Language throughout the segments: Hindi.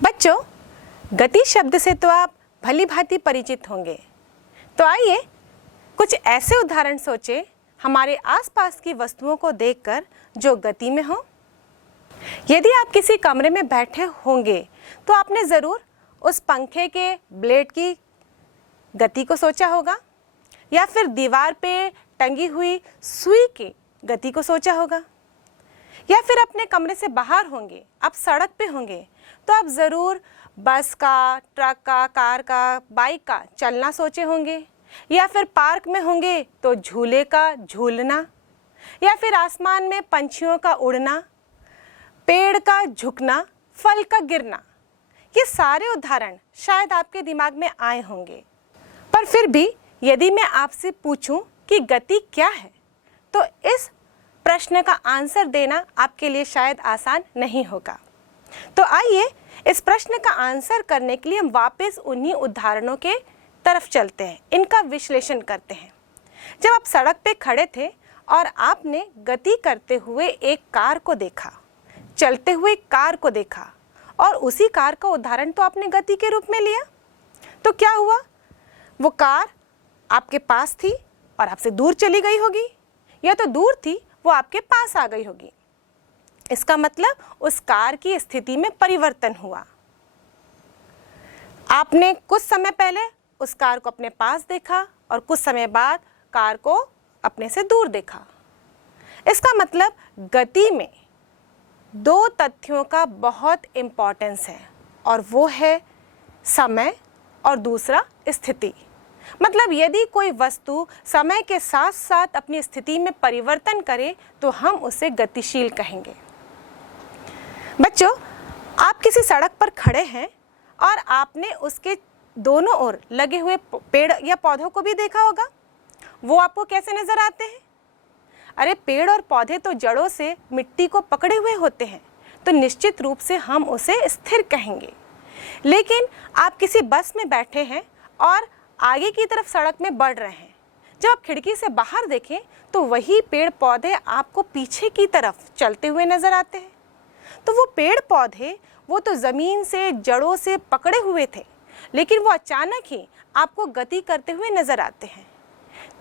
बच्चों, गति शब्द से तो आप भली भांति परिचित होंगे। तो आइए कुछ ऐसे उदाहरण सोचें हमारे आसपास की वस्तुओं को देखकर जो गति में हो। यदि आप किसी कमरे में बैठे होंगे तो आपने ज़रूर उस पंखे के ब्लेड की गति को सोचा होगा, या फिर दीवार पे टंगी हुई सुई की गति को सोचा होगा, या फिर अपने कमरे से बाहर होंगे, आप सड़क पे होंगे तो आप ज़रूर बस का, ट्रक का, कार का, बाइक का चलना सोचे होंगे, या फिर पार्क में होंगे तो झूले का झूलना, या फिर आसमान में पंछियों का उड़ना, पेड़ का झुकना, फल का गिरना। ये सारे उदाहरण शायद आपके दिमाग में आए होंगे। पर फिर भी यदि मैं आपसे पूछूं कि गति क्या है तो इस प्रश्न का आंसर देना आपके लिए शायद आसान नहीं होगा। तो आइए इस प्रश्न का आंसर करने के लिए हम वापस उन्हीं उदाहरणों के तरफ चलते हैं, इनका विश्लेषण करते हैं। जब आप सड़क पे खड़े थे और आपने गति करते हुए एक कार को देखा, चलते हुए कार को देखा, और उसी कार का उदाहरण तो आपने गति के रूप में लिया, तो क्या हुआ? वो कार आपके पास थी और आपसे दूर चली गई होगी, या तो दूर थी वो आपके पास आ गई होगी। इसका मतलब उस कार की स्थिति में परिवर्तन हुआ। आपने कुछ समय पहले उस कार को अपने पास देखा और कुछ समय बाद कार को अपने से दूर देखा। इसका मतलब गति में दो तथ्यों का बहुत इम्पोर्टेंस है, और वो है समय और दूसरा स्थिति। मतलब यदि कोई वस्तु समय के साथ साथ अपनी स्थिति में परिवर्तन करे तो हम उसे गतिशील कहेंगे। बच्चों, आप किसी सड़क पर खड़े हैं और आपने उसके दोनों ओर लगे हुए पेड़ या पौधों को भी देखा होगा। वो आपको कैसे नजर आते हैं? अरे, पेड़ और पौधे तो जड़ों से मिट्टी को पकड़े हुए होते हैं, तो निश्चित रूप से हम उसे स्थिर कहेंगे। लेकिन आप किसी बस में बैठे हैं और आगे की तरफ सड़क में बढ़ रहे हैं। जब आप खिड़की से बाहर देखें तो वही पेड़ पौधे आपको पीछे की तरफ चलते हुए नजर आते हैं। तो वो पेड़ पौधे वो तो ज़मीन से, जड़ों से पकड़े हुए थे, लेकिन वो अचानक ही आपको गति करते हुए नजर आते हैं।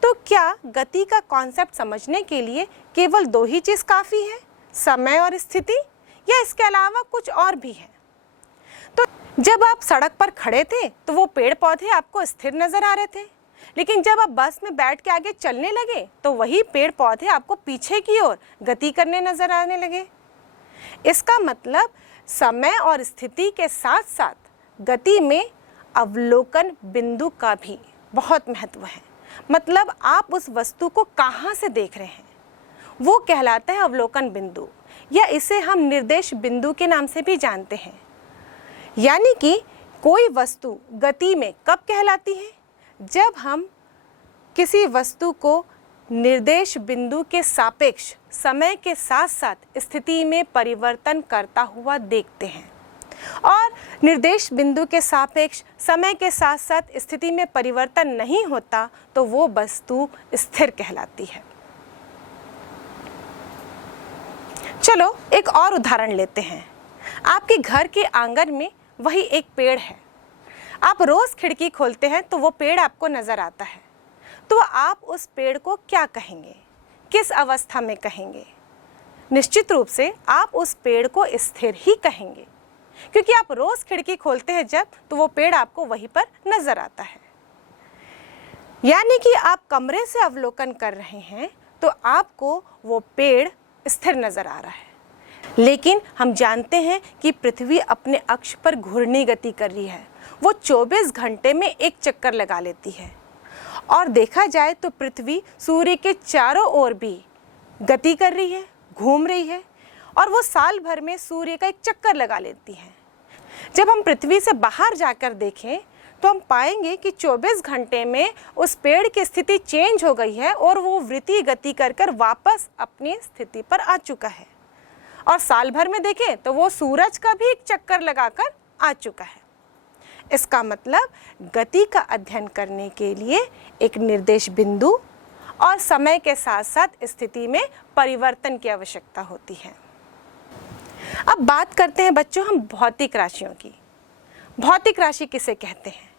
तो क्या गति का कॉन्सेप्ट समझने के लिए केवल दो ही चीज़ काफ़ी है, समय और स्थिति, या इसके अलावा कुछ और भी है? तो जब आप सड़क पर खड़े थे तो वो पेड़ पौधे आपको स्थिर नजर आ रहे थे, लेकिन जब आप बस में बैठ के आगे चलने लगे तो वही पेड़ पौधे आपको पीछे की ओर गति करने नजर आने लगे। इसका मतलब समय और स्थिति के साथ साथ गति में अवलोकन बिंदु का भी बहुत महत्व है। मतलब आप उस वस्तु को कहाँ से देख रहे हैं, वो कहलाता है अवलोकन बिंदु, या इसे हम निर्देश बिंदु के नाम से भी जानते हैं। यानी कि कोई वस्तु गति में कब कहलाती है? जब हम किसी वस्तु को निर्देश बिंदु के सापेक्ष समय के साथ साथ स्थिति में परिवर्तन करता हुआ देखते हैं, और निर्देश बिंदु के सापेक्ष समय के साथ साथ स्थिति में परिवर्तन नहीं होता तो वो वस्तु स्थिर कहलाती है। चलो एक और उदाहरण लेते हैं। आपके घर के आंगन में वही एक पेड़ है। आप रोज खिड़की खोलते हैं तो वो पेड़ आपको नजर आता है। तो आप उस पेड़ को क्या कहेंगे, किस अवस्था में कहेंगे? निश्चित रूप से आप उस पेड़ को स्थिर ही कहेंगे, क्योंकि आप रोज खिड़की खोलते हैं जब, तो वो पेड़ आपको वहीं पर नजर आता है। यानी कि आप कमरे से अवलोकन कर रहे हैं तो आपको वो पेड़ स्थिर नजर आ रहा है। लेकिन हम जानते हैं कि पृथ्वी अपने अक्ष पर घूर्णी गति कर रही है। वो 24 घंटे में एक चक्कर लगा लेती है, और देखा जाए तो पृथ्वी सूर्य के चारों ओर भी गति कर रही है, घूम रही है, और वो साल भर में सूर्य का एक चक्कर लगा लेती है। जब हम पृथ्वी से बाहर जाकर देखें तो हम पाएंगे कि 24 घंटे में उस पेड़ की स्थिति चेंज हो गई है और वो वृत्तीय गति कर कर वापस अपनी स्थिति पर आ चुका है। और साल भर में देखें तो वो सूरज का भी एक चक्कर लगाकर आ चुका है। इसका मतलब गति का अध्ययन करने के लिए एक निर्देश बिंदु और समय के साथ साथ स्थिति में परिवर्तन की आवश्यकता होती है। अब बात करते हैं बच्चों हम भौतिक राशियों की। भौतिक राशि किसे कहते हैं?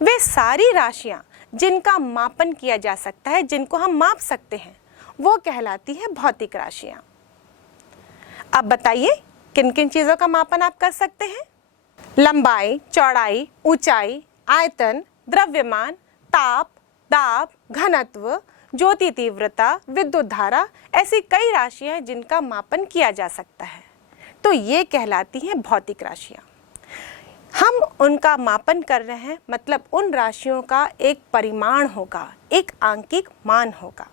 वे सारी राशियां जिनका मापन किया जा सकता है, जिनको हम माप सकते हैं, वो कहलाती है भौतिक राशियां। अब बताइए किन किन चीज़ों का मापन आप कर सकते हैं? लंबाई, चौड़ाई, ऊंचाई, आयतन, द्रव्यमान, ताप, दाब, घनत्व, ज्योति तीव्रता, विद्युत धारा, ऐसी कई राशियां हैं जिनका मापन किया जा सकता है। तो ये कहलाती हैं भौतिक राशियां। हम उनका मापन कर रहे हैं, मतलब उन राशियों का एक परिमाण होगा, एक आंकिक मान होगा।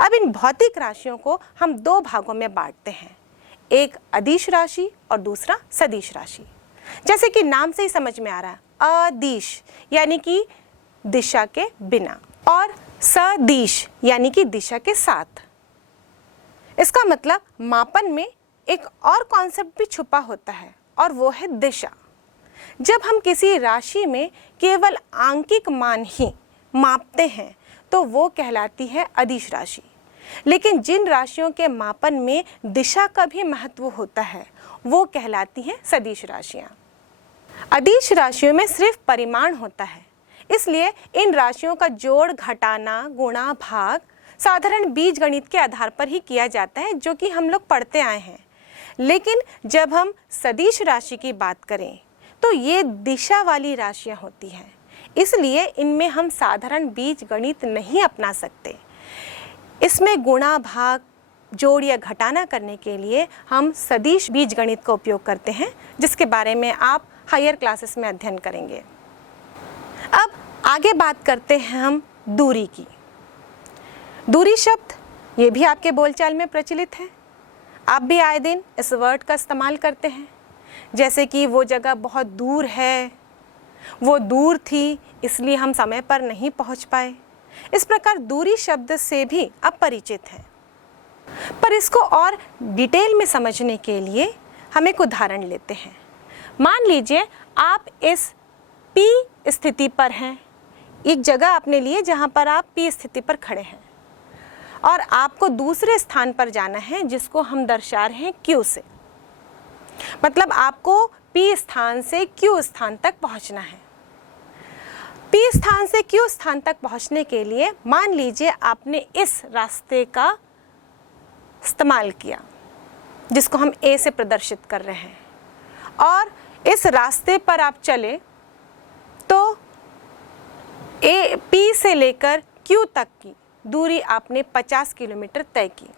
अब इन भौतिक राशियों को हम दो भागों में बांटते हैं, एक अदिश राशि और दूसरा सदिश राशि। जैसे कि नाम से ही समझ में आ रहा है, अदिश यानी कि दिशा के बिना और सदिश यानी कि दिशा के साथ। इसका मतलब मापन में एक और कॉन्सेप्ट भी छुपा होता है और वो है दिशा। जब हम किसी राशि में केवल आंकिक मान ही मापते हैं तो वो कहलाती है अदिश राशि। लेकिन जिन राशियों के मापन में दिशा का भी महत्व होता है वो कहलाती हैं सदिश राशियाँ। अदिश राशियों में सिर्फ परिमाण होता है, इसलिए इन राशियों का जोड़, घटाना, गुणा, भाग साधारण बीजगणित के आधार पर ही किया जाता है, जो कि हम लोग पढ़ते आए हैं। लेकिन जब हम सदिश राशि की बात करें तो ये दिशा वाली राशियां होती हैं, इसलिए इनमें हम साधारण बीजगणित नहीं अपना सकते। इसमें गुणा, भाग, जोड़ या घटाना करने के लिए हम सदिश बीजगणित का उपयोग करते हैं, जिसके बारे में आप हायर क्लासेस में अध्ययन करेंगे। अब आगे बात करते हैं हम दूरी की। दूरी शब्द ये भी आपके बोलचाल में प्रचलित है, आप भी आए दिन इस वर्ड का इस्तेमाल करते हैं। जैसे कि वो जगह बहुत दूर है, वो दूर थी इसलिए हम समय पर नहीं पहुंच पाए। इस प्रकार दूरी शब्द से भी आप परिचित हैं। पर इसको और डिटेल में समझने के लिए हम एक उदाहरण लेते हैं। मान लीजिए आप इस P स्थिति पर हैं, एक जगह आपने लिए जहां पर आप P स्थिति पर खड़े हैं और आपको दूसरे स्थान पर जाना है जिसको हम दर्शा रहे हैं Q से। मतलब आपको P स्थान से Q स्थान तक पहुंचना है। P स्थान से Q स्थान तक पहुंचने के लिए मान लीजिए आपने इस रास्ते का इस्तेमाल किया जिसको हम A से प्रदर्शित कर रहे हैं, और इस रास्ते पर आप चले तो P से लेकर Q तक की दूरी आपने 50 किलोमीटर तय की।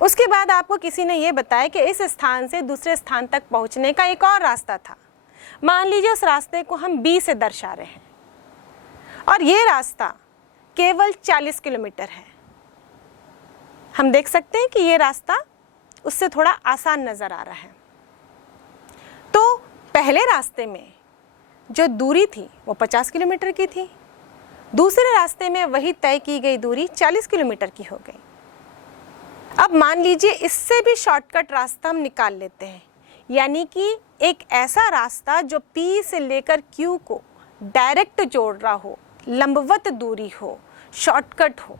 उसके बाद आपको किसी ने ये बताया कि इस स्थान से दूसरे स्थान तक पहुंचने का एक और रास्ता था। मान लीजिए उस रास्ते को हम B से दर्शा रहे हैं और ये रास्ता केवल 40 किलोमीटर है। हम देख सकते हैं कि ये रास्ता उससे थोड़ा आसान नज़र आ रहा है। तो पहले रास्ते में जो दूरी थी वो 50 किलोमीटर की थी, दूसरे रास्ते में वही तय की गई दूरी 40 किलोमीटर की हो गई। अब मान लीजिए इससे भी शॉर्टकट रास्ता हम निकाल लेते हैं, यानी कि एक ऐसा रास्ता जो P से लेकर Q को डायरेक्ट जोड़ रहा हो, लंबवत दूरी हो, शॉर्टकट हो,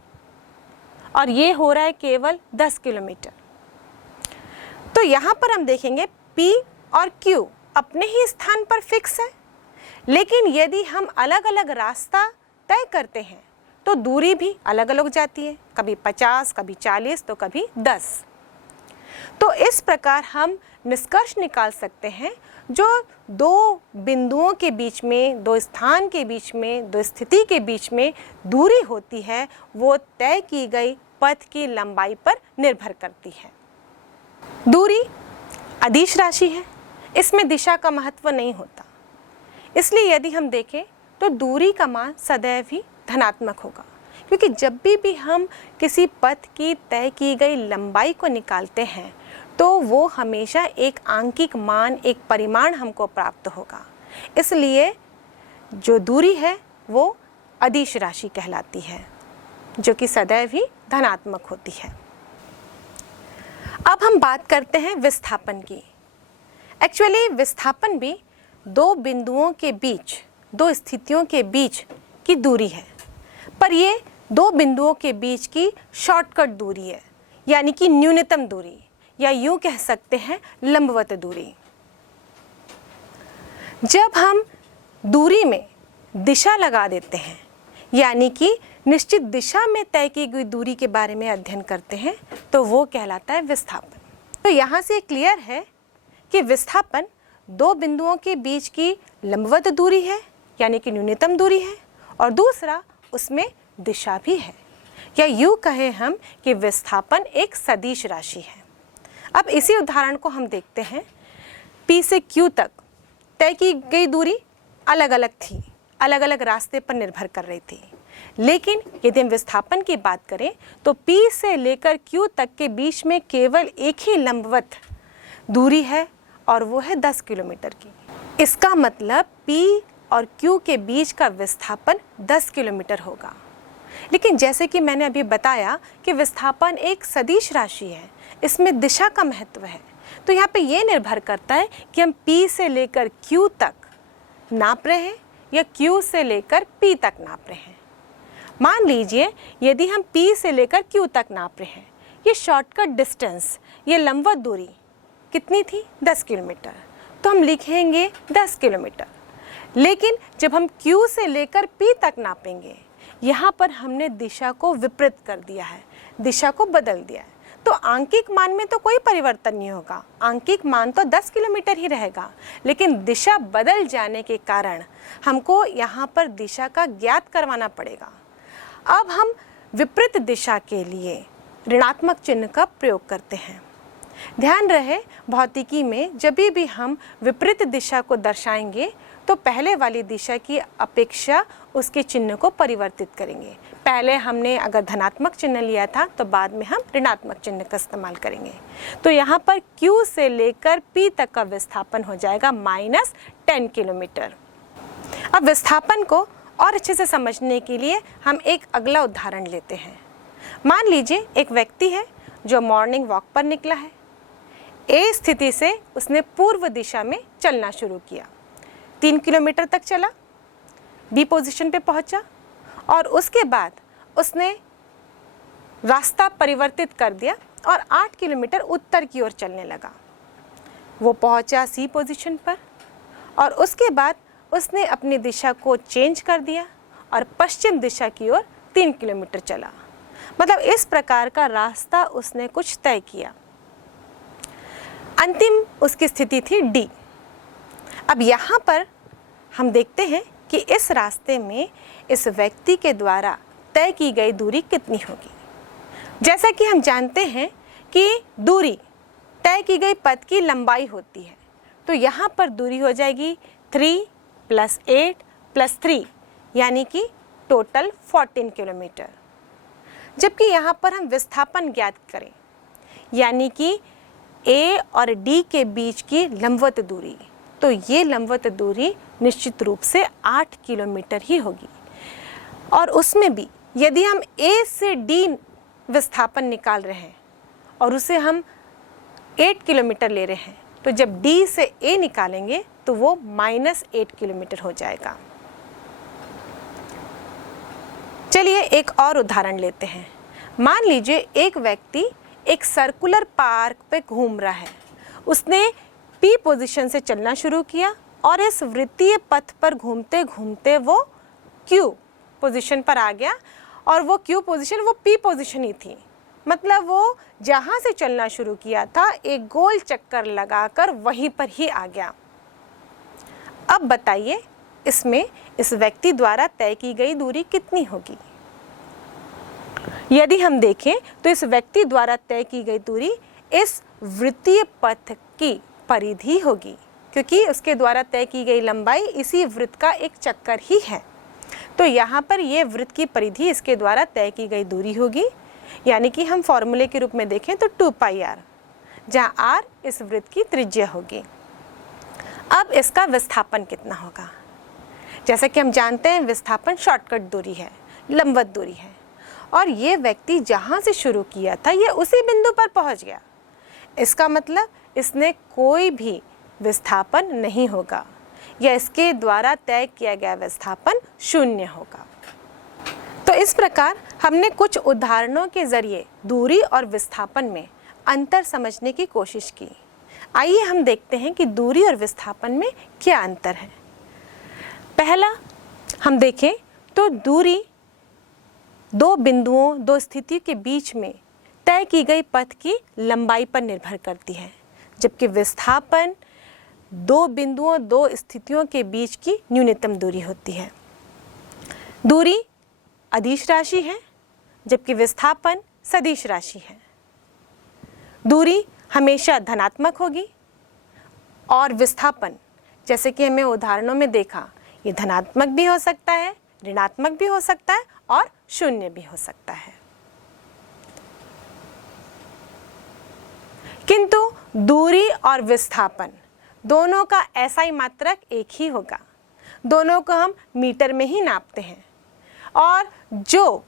और ये हो रहा है केवल 10 किलोमीटर। तो यहाँ पर हम देखेंगे P और Q अपने ही स्थान पर फिक्स है, लेकिन यदि हम अलग अलग रास्ता तय करते हैं तो दूरी भी अलग अलग जाती है, कभी 50, कभी 40 तो कभी 10। तो इस प्रकार हम निष्कर्ष निकाल सकते हैं जो दो बिंदुओं के बीच में, दो स्थान के बीच में, दो स्थिति के बीच में दूरी होती है वो तय की गई पथ की लंबाई पर निर्भर करती है। दूरी अदिश राशि है, इसमें दिशा का महत्व नहीं होता, इसलिए यदि हम देखें तो दूरी का मान सदैव ही धनात्मक होगा, क्योंकि जब भी हम किसी पथ की तय की गई लंबाई को निकालते हैं तो वो हमेशा एक आंकिक मान, एक परिमाण हमको प्राप्त होगा। इसलिए जो दूरी है वो अदिश राशि कहलाती है, जो कि सदैव ही धनात्मक होती है। अब हम बात करते हैं विस्थापन की। एक्चुअली विस्थापन भी दो बिंदुओं के बीच, दो स्थितियों के बीच की दूरी है, पर ये दो बिंदुओं के बीच की शॉर्टकट दूरी है, यानी कि न्यूनतम दूरी, या यूं कह सकते हैं लंबवत दूरी। जब हम दूरी में दिशा लगा देते हैं, यानी कि निश्चित दिशा में तय की गई दूरी के बारे में अध्ययन करते हैं, तो वो कहलाता है विस्थापन। तो यहाँ से क्लियर है कि विस्थापन दो बिंदुओं के बीच की लंबवत दूरी है, यानी कि न्यूनतम दूरी है, और दूसरा उसमें दिशा भी है, या यूँ कहें हम कि विस्थापन एक सदिश राशि है। अब इसी उदाहरण को हम देखते हैं। P से Q तक तय की गई दूरी अलग अलग थी, अलग अलग रास्ते पर निर्भर कर रही थी, लेकिन यदि हम विस्थापन की बात करें तो P से लेकर Q तक के बीच में केवल एक ही लंबवत दूरी है, और वो है 10 किलोमीटर की। इसका मतलब P और Q के बीच का विस्थापन 10 किलोमीटर होगा। लेकिन जैसे कि मैंने अभी बताया कि विस्थापन एक सदिश राशि है, इसमें दिशा का महत्व है। तो यहाँ पे ये निर्भर करता है कि हम P से लेकर Q तक नाप रहे हैं या Q से लेकर P तक नाप रहे हैं। मान लीजिए यदि हम P से लेकर Q तक नाप रहे हैं, ये शॉर्टकट डिस्टेंस, ये लंबवत दूरी कितनी थी? 10 किलोमीटर। तो हम लिखेंगे 10 किलोमीटर। लेकिन जब हम Q से लेकर P तक नापेंगे, यहाँ पर हमने दिशा को विपरीत कर दिया है, दिशा को बदल दिया है। तो आंकिक मान में तो कोई परिवर्तन नहीं होगा, आंकिक मान तो 10 किलोमीटर ही रहेगा, लेकिन दिशा बदल जाने के कारण हमको यहाँ पर दिशा का ज्ञात करवाना पड़ेगा। अब हम विपरीत दिशा के लिए ऋणात्मक चिन्ह का प्रयोग करते हैं। ध्यान रहे, भौतिकी में जब भी हम विपरीत दिशा को दर्शाएंगे तो पहले वाली दिशा की अपेक्षा उसके चिन्ह को परिवर्तित करेंगे। पहले हमने अगर धनात्मक चिन्ह लिया था तो बाद में हम ऋणात्मक चिन्ह का इस्तेमाल करेंगे। तो यहाँ पर Q से लेकर P तक का विस्थापन हो जाएगा -10 किलोमीटर। अब विस्थापन को और अच्छे से समझने के लिए हम एक अगला उदाहरण लेते हैं। मान लीजिए एक व्यक्ति है जो मॉर्निंग वॉक पर निकला है। A स्थिति से उसने पूर्व दिशा में चलना शुरू किया, 3 किलोमीटर तक चला, B पोजीशन पे पहुंचा, और उसके बाद उसने रास्ता परिवर्तित कर दिया और 8 किलोमीटर उत्तर की ओर चलने लगा। वो पहुंचा C पोजीशन पर, और उसके बाद उसने अपनी दिशा को चेंज कर दिया और पश्चिम दिशा की ओर 3 किलोमीटर चला। मतलब इस प्रकार का रास्ता उसने कुछ तय किया। अंतिम उसकी स्थिति थी D। अब यहाँ पर हम देखते हैं कि इस रास्ते में इस व्यक्ति के द्वारा तय की गई दूरी कितनी होगी। जैसा कि हम जानते हैं कि दूरी तय की गई पथ की लंबाई होती है, तो यहाँ पर दूरी हो जाएगी 3 + 8 + 3, यानी कि टोटल 14 किलोमीटर। जबकि यहाँ पर हम विस्थापन ज्ञात करें, यानी कि A और D के बीच की लंबवत दूरी, तो ये लंबवत दूरी निश्चित रूप से 8 किलोमीटर ही होगी। और उसमें भी यदि हम A से D विस्थापन निकाल रहे हैं और उसे हम 8 किलोमीटर ले रहे हैं, तो जब D से A निकालेंगे तो वो -8 किलोमीटर हो जाएगा। चलिए एक और उदाहरण लेते हैं। मान लीजिए एक व्यक्ति एक सर्कुलर पार्क पे घूम रहा है। उसने P पोजीशन से चलना शुरू किया और इस वृत्तीय पथ पर घूमते घूमते वो Q पोजीशन पर आ गया, और वो Q पोजीशन वो P पोजीशन ही थी। मतलब वो जहाँ से चलना शुरू किया था एक गोल चक्कर लगाकर वहीं पर ही आ गया। अब बताइए इसमें इस व्यक्ति द्वारा तय की गई दूरी कितनी होगी। यदि हम देखें तो इस व्यक्ति द्वारा तय की गई दूरी इस वृत्तीय पथ की परिधि होगी, क्योंकि उसके द्वारा तय की गई लंबाई इसी वृत्त का एक चक्कर ही है। तो यहाँ पर ये वृत्त की परिधि इसके द्वारा तय की गई दूरी होगी, यानी कि हम फॉर्मूले के रूप में देखें तो 2πr, जहाँ r इस वृत्त की त्रिज्या होगी। अब इसका विस्थापन कितना होगा। जैसा कि हम जानते हैं विस्थापन शॉर्टकट दूरी है, लंबवत दूरी है, और ये व्यक्ति जहाँ से शुरू किया था ये उसी बिंदु पर पहुँच गया। इसका मतलब इसने कोई भी विस्थापन नहीं होगा, या इसके द्वारा तय किया गया विस्थापन 0 होगा। तो इस प्रकार हमने कुछ उदाहरणों के जरिए दूरी और विस्थापन में अंतर समझने की कोशिश की। आइए हम देखते हैं कि दूरी और विस्थापन में क्या अंतर है। पहला हम देखें तो दूरी दो बिंदुओं, दो स्थितियों के बीच में तय की गई पथ की लंबाई पर निर्भर करती है, जबकि विस्थापन दो बिंदुओं, दो स्थितियों के बीच की न्यूनतम दूरी होती है। दूरी अदिश राशि है, जबकि विस्थापन सदिश राशि है। दूरी हमेशा धनात्मक होगी और विस्थापन, जैसे कि हमें उदाहरणों में देखा, ये धनात्मक भी हो सकता है, ऋणात्मक भी हो सकता है और शून्य भी हो सकता है। किंतु दूरी और विस्थापन दोनों का SI मात्रक एक ही होगा। दोनों को हम मीटर में ही नापते हैं और जो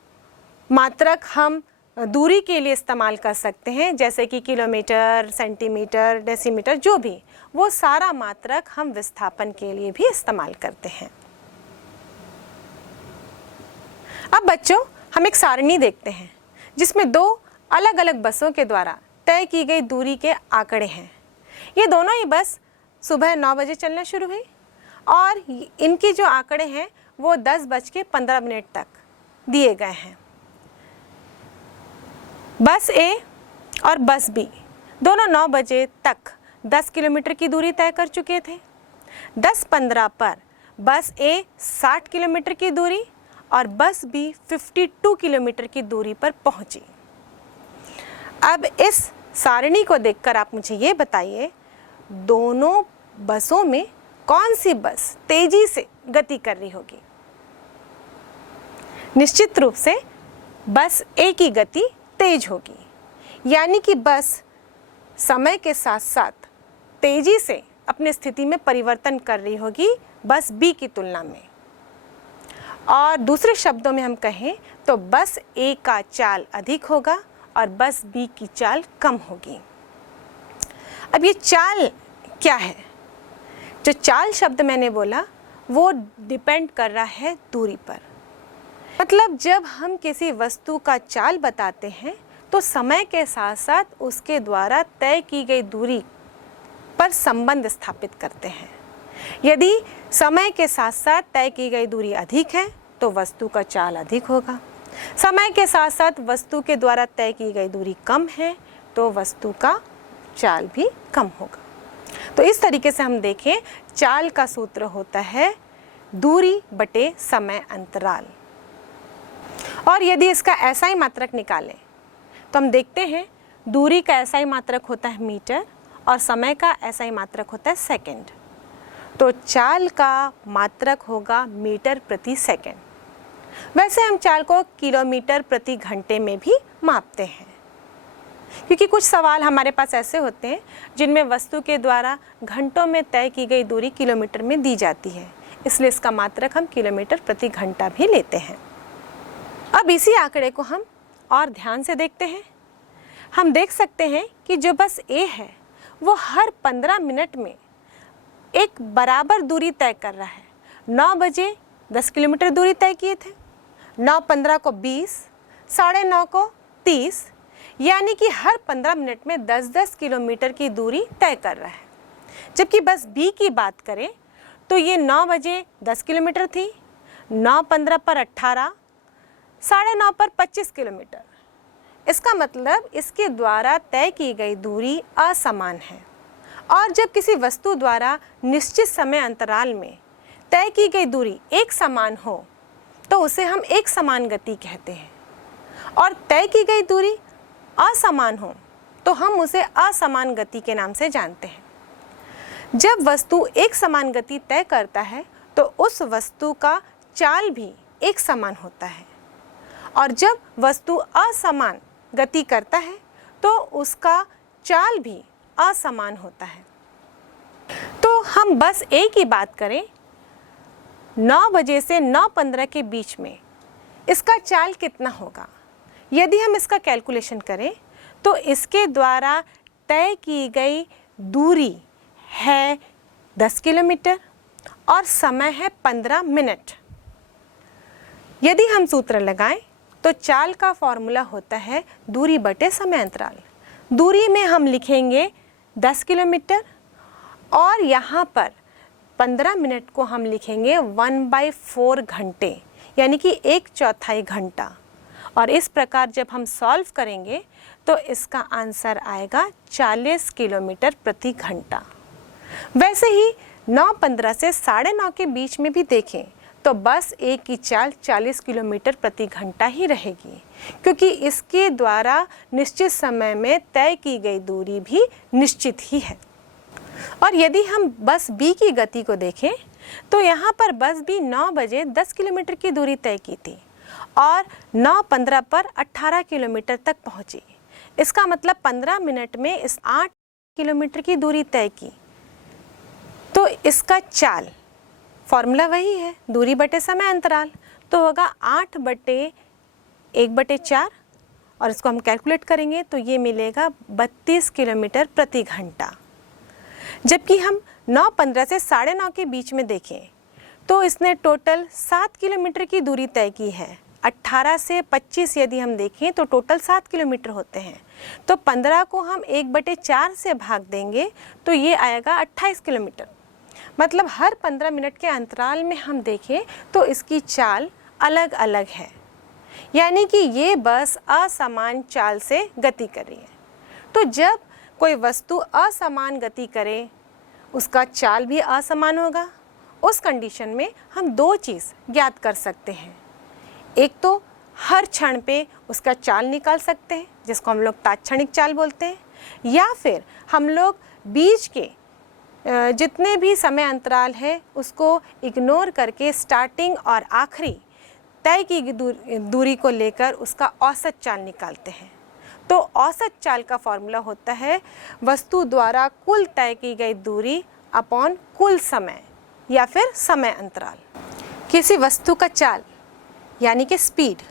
मात्रक हम दूरी के लिए इस्तेमाल कर सकते हैं, जैसे कि किलोमीटर, सेंटीमीटर, डेसीमीटर, जो भी, वो सारा मात्रक हम विस्थापन के लिए भी इस्तेमाल करते हैं। अब बच्चों, हम एक सारणी देखते हैं जिसमें दो अलग अलग बसों के द्वारा तय की गई दूरी के आंकड़े हैं। ये दोनों ही बस सुबह 9 बजे चलना शुरू हुई और इनके जो आंकड़े हैं वो 10:15 तक दिए गए हैं। बस ए और बस बी दोनों 9 बजे तक 10 किलोमीटर की दूरी तय कर चुके थे। 10:15 पर बस ए 60 किलोमीटर की दूरी और बस बी 52 किलोमीटर की दूरी पर पहुंची। अब इस सारणी को देखकर आप मुझे ये बताइए, दोनों बसों में कौन सी बस तेजी से गति कर रही होगी? निश्चित रूप से बस ए की गति तेज होगी, यानी कि बस समय के साथ साथ तेजी से अपनी स्थिति में परिवर्तन कर रही होगी बस बी की तुलना में। और दूसरे शब्दों में हम कहें तो बस ए का चाल अधिक होगा और बस बी की चाल कम होगी। अब ये चाल क्या है? जो चाल शब्द मैंने बोला वो डिपेंड कर रहा है दूरी पर। मतलब जब हम किसी वस्तु का चाल बताते हैं तो समय के साथ साथ उसके द्वारा तय की गई दूरी पर संबंध स्थापित करते हैं। यदि समय के साथ साथ तय की गई दूरी अधिक है तो वस्तु का चाल अधिक होगा। समय के साथ साथ वस्तु के द्वारा तय की गई दूरी कम है तो वस्तु का चाल भी कम होगा। तो इस तरीके से हम देखें, चाल का सूत्र होता है दूरी बटे समय अंतराल। और यदि इसका SI मात्रक निकालें तो हम देखते हैं दूरी का SI मात्रक होता है मीटर और समय का SI मात्रक होता है सेकंड। तो चाल का मात्रक होगा मीटर प्रति सेकंड। वैसे हम चाल को किलोमीटर प्रति घंटे में भी मापते हैं, क्योंकि कुछ सवाल हमारे पास ऐसे होते हैं जिनमें वस्तु के द्वारा घंटों में तय की गई दूरी किलोमीटर में दी जाती है, इसलिए इसका मात्रक हम किलोमीटर प्रति घंटा भी लेते हैं। अब इसी आंकड़े को हम और ध्यान से देखते हैं। हम देख सकते हैं कि जो बस ए है वो हर 15 मिनट में एक बराबर दूरी तय कर रहा है। 9 बजे 10 किलोमीटर दूरी तय किए थे, 9:15 को 20, 9:30 को 30, यानी कि हर 15 मिनट में 10-10 किलोमीटर की दूरी तय कर रहा है। जबकि बस बी की बात करें तो ये 9 बजे 10 किलोमीटर थी, 9:15 पर 18, 9:30 पर 25 किलोमीटर। इसका मतलब इसके द्वारा तय की गई दूरी असमान है। और जब किसी वस्तु द्वारा निश्चित समय अंतराल में तय की गई दूरी एक समान हो तो उसे हम एक समान गति कहते हैं, और तय की गई दूरी असमान हो तो हम उसे असमान गति के नाम से जानते हैं। जब वस्तु एक समान गति तय करता है तो उस वस्तु का चाल भी एक समान होता है, और जब वस्तु असमान गति करता है तो उसका चाल भी असमान होता है। तो हम बस ए की बात करें, 9 बजे से 9:15 के बीच में इसका चाल कितना होगा? यदि हम इसका कैलकुलेशन करें तो इसके द्वारा तय की गई दूरी है 10 किलोमीटर और समय है 15 मिनट। यदि हम सूत्र लगाएं तो चाल का फॉर्मूला होता है दूरी बटे समय अंतराल। दूरी में हम लिखेंगे 10 किलोमीटर, और यहाँ पर 15 मिनट को हम लिखेंगे 1/4 घंटे, यानी कि 1/4 घंटा। और इस प्रकार जब हम सॉल्व करेंगे तो इसका आंसर आएगा 40 किलोमीटर प्रति घंटा। वैसे ही 9:15 से 9:30 के बीच में भी देखें तो बस एक की चाल 40 किलोमीटर प्रति घंटा ही रहेगी, क्योंकि इसके द्वारा निश्चित समय में तय की गई दूरी भी निश्चित ही है। और यदि हम बस बी की गति को देखें तो यहाँ पर बस बी 9 बजे 10 किलोमीटर की दूरी तय की थी और 9:15 पर 18 किलोमीटर तक पहुँची। इसका मतलब 15 मिनट में इस 8 किलोमीटर की दूरी तय की। तो इसका चाल फॉर्मूला वही है, दूरी बटे समय अंतराल, तो होगा 8/1/4, और इसको हम कैलकुलेट करेंगे तो ये मिलेगा 32 किलोमीटर प्रति घंटा। जबकि हम 9:15 से 9:30 के बीच में देखें तो इसने टोटल 7 किलोमीटर की दूरी तय की है। 18 से 25 यदि हम देखें तो टोटल 7 किलोमीटर होते हैं, तो 15 को हम 1/4 से भाग देंगे तो ये आएगा 28 किलोमीटर। मतलब हर 15 मिनट के अंतराल में हम देखें तो इसकी चाल अलग अलग है, यानी कि ये बस असमान चाल से गति कर रही है। तो जब कोई वस्तु असमान गति करे, उसका चाल भी असमान होगा। उस कंडीशन में हम 2 चीज़ ज्ञात कर सकते हैं। एक तो हर क्षण पे उसका चाल निकाल सकते हैं, जिसको हम लोग तात्क्षणिक चाल बोलते हैं, या फिर हम लोग बीच के जितने भी समय अंतराल है उसको इग्नोर करके स्टार्टिंग और आखिरी तय की दूरी को लेकर उसका औसत चाल निकालते हैं। तो औसत चाल का फॉर्मूला होता है वस्तु द्वारा कुल तय की गई दूरी अपॉन कुल समय या फिर समय अंतराल। किसी वस्तु का चाल यानी कि स्पीड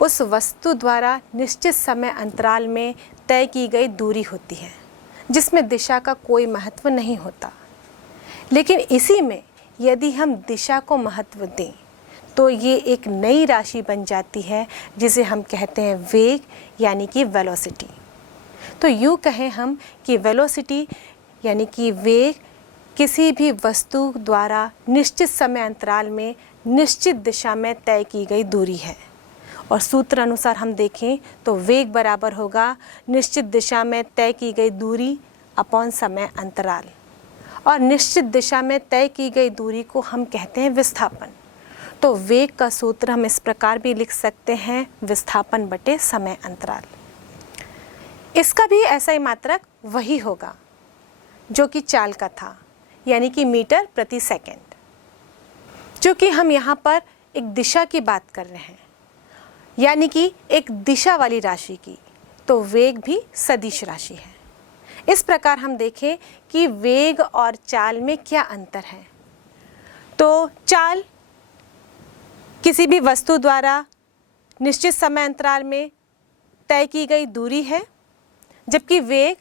उस वस्तु द्वारा निश्चित समय अंतराल में तय की गई दूरी होती है, जिसमें दिशा का कोई महत्व नहीं होता। लेकिन इसी में यदि हम दिशा को महत्व दें तो ये एक नई राशि बन जाती है, जिसे हम कहते हैं वेग यानी कि वेलोसिटी। तो यूँ कहें हम कि वेलोसिटी यानी कि वेग किसी भी वस्तु द्वारा निश्चित समय अंतराल में निश्चित दिशा में तय की गई दूरी है। और सूत्र अनुसार हम देखें तो वेग बराबर होगा निश्चित दिशा में तय की गई दूरी अपॉन समय अंतराल, और निश्चित दिशा में तय की गई दूरी को हम कहते हैं विस्थापन। तो वेग का सूत्र हम इस प्रकार भी लिख सकते हैं, विस्थापन बटे समय अंतराल। इसका भी ऐसा ही मात्रक वही होगा जो कि चाल का था, यानी कि मीटर प्रति सेकंड। चूँकि हम यहाँ पर एक दिशा की बात कर रहे हैं, यानी कि एक दिशा वाली राशि की, तो वेग भी सदिश राशि है। इस प्रकार हम देखें कि वेग और चाल में क्या अंतर है। तो चाल किसी भी वस्तु द्वारा निश्चित समय अंतराल में तय की गई दूरी है, जबकि वेग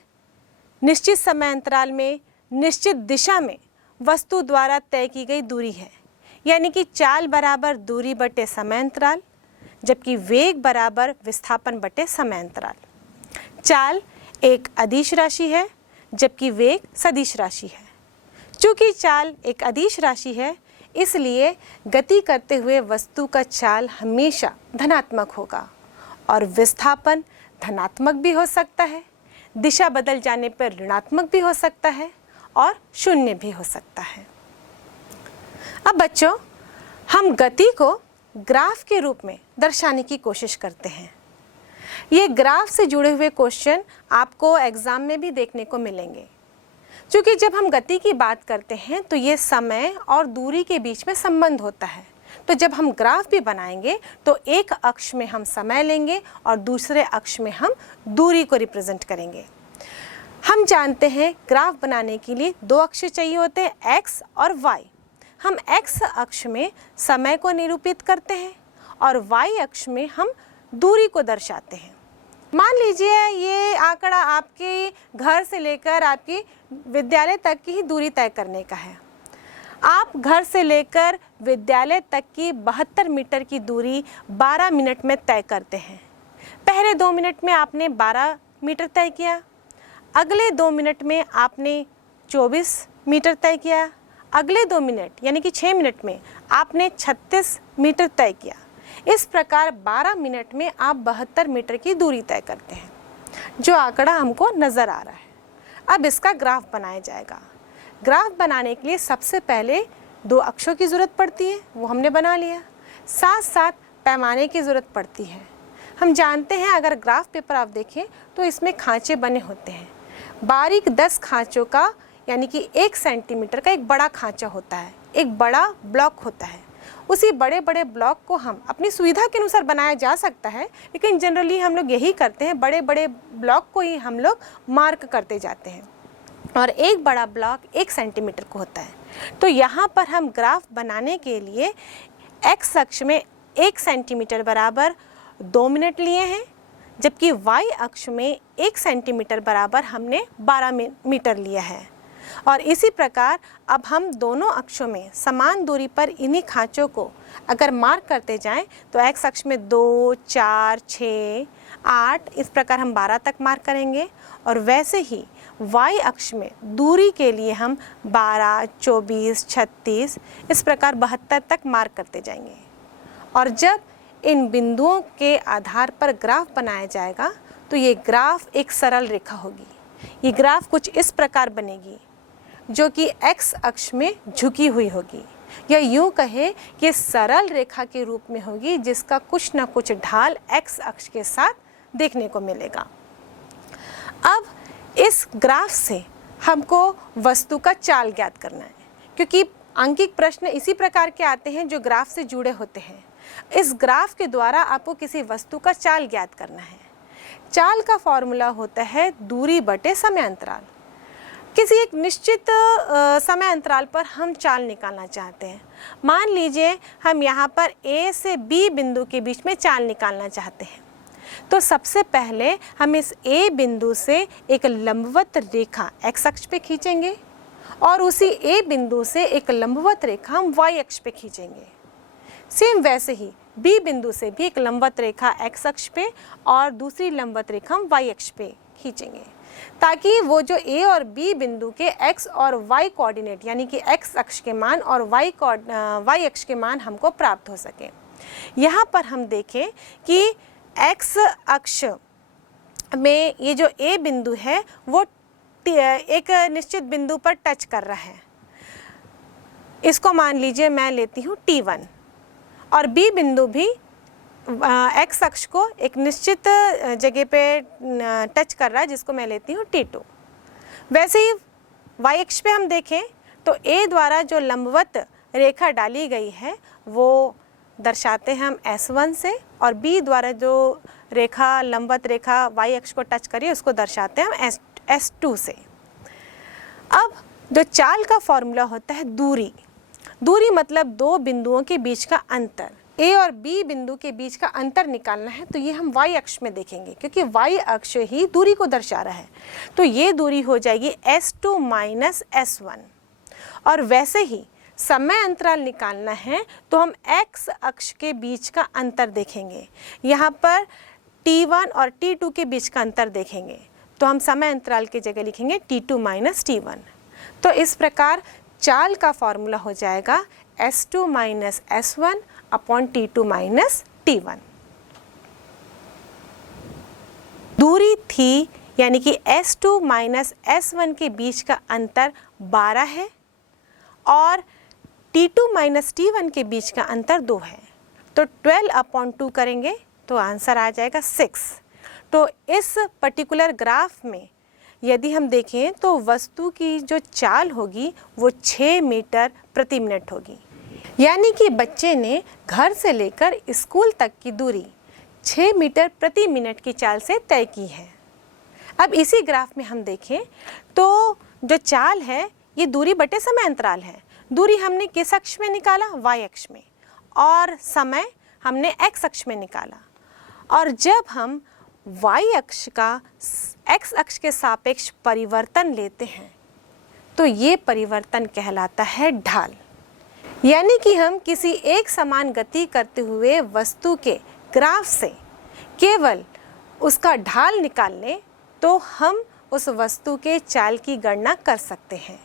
निश्चित समय अंतराल में निश्चित दिशा में वस्तु द्वारा तय की गई दूरी है। यानी कि चाल बराबर दूरी बटे समय अंतराल, जबकि वेग बराबर विस्थापन बटे समय अंतराल। चाल एक अदिश राशि है, जबकि वेग सदिश राशि है। चूँकि चाल एक अदिश राशि है, इसलिए गति करते हुए वस्तु का चाल हमेशा धनात्मक होगा, और विस्थापन धनात्मक भी हो सकता है, दिशा बदल जाने पर ऋणात्मक भी हो सकता है, और शून्य भी हो सकता है। अब बच्चों, हम गति को ग्राफ के रूप में दर्शाने की कोशिश करते हैं। ये ग्राफ से जुड़े हुए क्वेश्चन आपको एग्ज़ाम में भी देखने को मिलेंगे। क्योंकि जब हम गति की बात करते हैं तो ये समय और दूरी के बीच में संबंध होता है। तो जब हम ग्राफ भी बनाएंगे तो एक अक्ष में हम समय लेंगे और दूसरे अक्ष में हम दूरी को रिप्रेजेंट करेंगे। हम जानते हैं ग्राफ बनाने के लिए 2 अक्ष चाहिए होते हैं, x और y। हम x अक्ष में समय को निरूपित करते हैं और y अक्ष में हम दूरी को दर्शाते हैं। मान लीजिए ये आंकड़ा आपके घर से लेकर आपकी विद्यालय तक की ही दूरी तय करने का है। आप घर से लेकर विद्यालय तक की 72 मीटर की दूरी 12 मिनट में तय करते हैं। पहले 2 मिनट में आपने 12 मीटर तय किया। अगले 2 मिनट में आपने 24 मीटर तय किया, अगले 2 मिनट यानी कि 6 मिनट में आपने 36 मीटर तय किया। इस प्रकार 12 मिनट में आप 72 मीटर की दूरी तय करते हैं, जो आंकड़ा हमको नज़र आ रहा है। अब इसका ग्राफ बनाया जाएगा। ग्राफ बनाने के लिए सबसे पहले 2 अक्षों की ज़रूरत पड़ती है, वो हमने बना लिया। साथ साथ पैमाने की ज़रूरत पड़ती है। हम जानते हैं अगर ग्राफ पेपर आप देखें तो इसमें खांचे बने होते हैं। बारीक 10 खांचों का यानी कि 1 सेंटीमीटर का एक बड़ा खांचा होता है, एक बड़ा ब्लॉक होता है। उसी बड़े बड़े ब्लॉक को हम अपनी सुविधा के अनुसार बनाया जा सकता है, लेकिन जनरली हम लोग यही करते हैं, बड़े बड़े ब्लॉक को ही हम लोग मार्क करते जाते हैं और एक बड़ा ब्लॉक 1 सेंटीमीटर को होता है। तो यहाँ पर हम ग्राफ बनाने के लिए एक्स अक्ष में 1 सेंटीमीटर बराबर 2 मिनट लिए हैं, जबकि वाई अक्ष में 1 सेंटीमीटर बराबर हमने 12 मीटर लिया है। और इसी प्रकार अब हम दोनों अक्षों में समान दूरी पर इन्हीं खांचों को अगर मार्क करते जाएं तो एक्स अक्ष में 2, 4, 6, 8 इस प्रकार हम 12 तक मार्क करेंगे और वैसे ही वाई अक्ष में दूरी के लिए हम 12, 24, 36 इस प्रकार 72 तक मार्क करते जाएंगे। और जब इन बिंदुओं के आधार पर ग्राफ बनाया जाएगा तो ये ग्राफ एक सरल रेखा होगी। ये ग्राफ कुछ इस प्रकार बनेगी जो कि एक्स अक्ष में झुकी हुई होगी, या यूँ कहे कि सरल रेखा के रूप में होगी जिसका कुछ ना कुछ ढाल एक्स अक्ष के साथ देखने को मिलेगा। अब इस ग्राफ से हमको वस्तु का चाल ज्ञात करना है, क्योंकि अंकिक प्रश्न इसी प्रकार के आते हैं जो ग्राफ से जुड़े होते हैं। इस ग्राफ के द्वारा आपको किसी वस्तु का चाल ज्ञात करना है। चाल का फॉर्मूला होता है दूरी बटे समय अंतराल। किसी एक निश्चित समय अंतराल पर हम चाल निकालना चाहते हैं। मान लीजिए हम यहाँ पर A से B बिंदु के बीच में चाल निकालना चाहते हैं, तो सबसे पहले हम इस A बिंदु से एक लंबवत रेखा x अक्ष पे खींचेंगे और उसी A बिंदु से एक लंबवत रेखा हम y अक्ष पे खींचेंगे। सेम वैसे ही B बिंदु से भी एक लंबवत रेखा x अक्ष पे और दूसरी लंबवत रेखा हम y अक्ष पे खींचेंगे, ताकि वो जो A और B बिंदु के x और y कोऑर्डिनेट यानी कि x अक्ष के मान और y अक्ष के मान हमको प्राप्त हो सके। यहाँ पर हम देखें कि x अक्ष में ये जो A बिंदु है वो एक निश्चित बिंदु पर टच कर रहा है। इसको मान लीजिए मैं लेती हूँ T1 और B बिंदु भी एक्स अक्ष को एक निश्चित जगह पे टच कर रहा है, जिसको मैं लेती हूँ T2। वैसे ही वाई अक्ष पे हम देखें तो A द्वारा जो लंबवत रेखा डाली गई है वो दर्शाते हैं हम S1 से, और B द्वारा जो रेखा लंबवत रेखा वाई अक्ष को टच करी उसको दर्शाते हैं हम S2 से। अब जो चाल का फॉर्मूला होता है दूरी। दूरी मतलब 2 बिंदुओं के बीच का अंतर। A और B बिंदु के बीच का अंतर निकालना है तो ये हम y अक्ष में देखेंगे, क्योंकि y अक्ष ही दूरी को दर्शा रहा है। तो ये दूरी हो जाएगी S2 माइनस S1। और वैसे ही समय अंतराल निकालना है तो हम x अक्ष के बीच का अंतर देखेंगे। यहाँ पर T1 और T2 के बीच का अंतर देखेंगे तो हम समय अंतराल की जगह लिखेंगे T2 माइनस T1। तो इस प्रकार चाल का फॉर्मूला हो जाएगा S2 minus S1 upon T2 minus T1। दूरी थी यानी कि S2 माइनस S1 के बीच का अंतर 12 है और T2 माइनस T1 के बीच का अंतर 2 है। तो 12 अपॉन 2 करेंगे तो आंसर आ जाएगा 6। तो इस पर्टिकुलर ग्राफ में यदि हम देखें तो वस्तु की जो चाल होगी वो 6 मीटर प्रति मिनट होगी, यानी कि बच्चे ने घर से लेकर स्कूल तक की दूरी 6 मीटर प्रति मिनट की चाल से तय की है। अब इसी ग्राफ में हम देखें तो जो चाल है ये दूरी बटे समय अंतराल है। दूरी हमने किस अक्ष में निकाला? y अक्ष में, और समय हमने x अक्ष में निकाला। और जब हम y अक्ष का x अक्ष के सापेक्ष परिवर्तन लेते हैं तो ये परिवर्तन कहलाता है ढाल। यानी कि हम किसी एक समान गति करते हुए वस्तु के ग्राफ से केवल उसका ढाल निकाल लें तो हम उस वस्तु के चाल की गणना कर सकते हैं।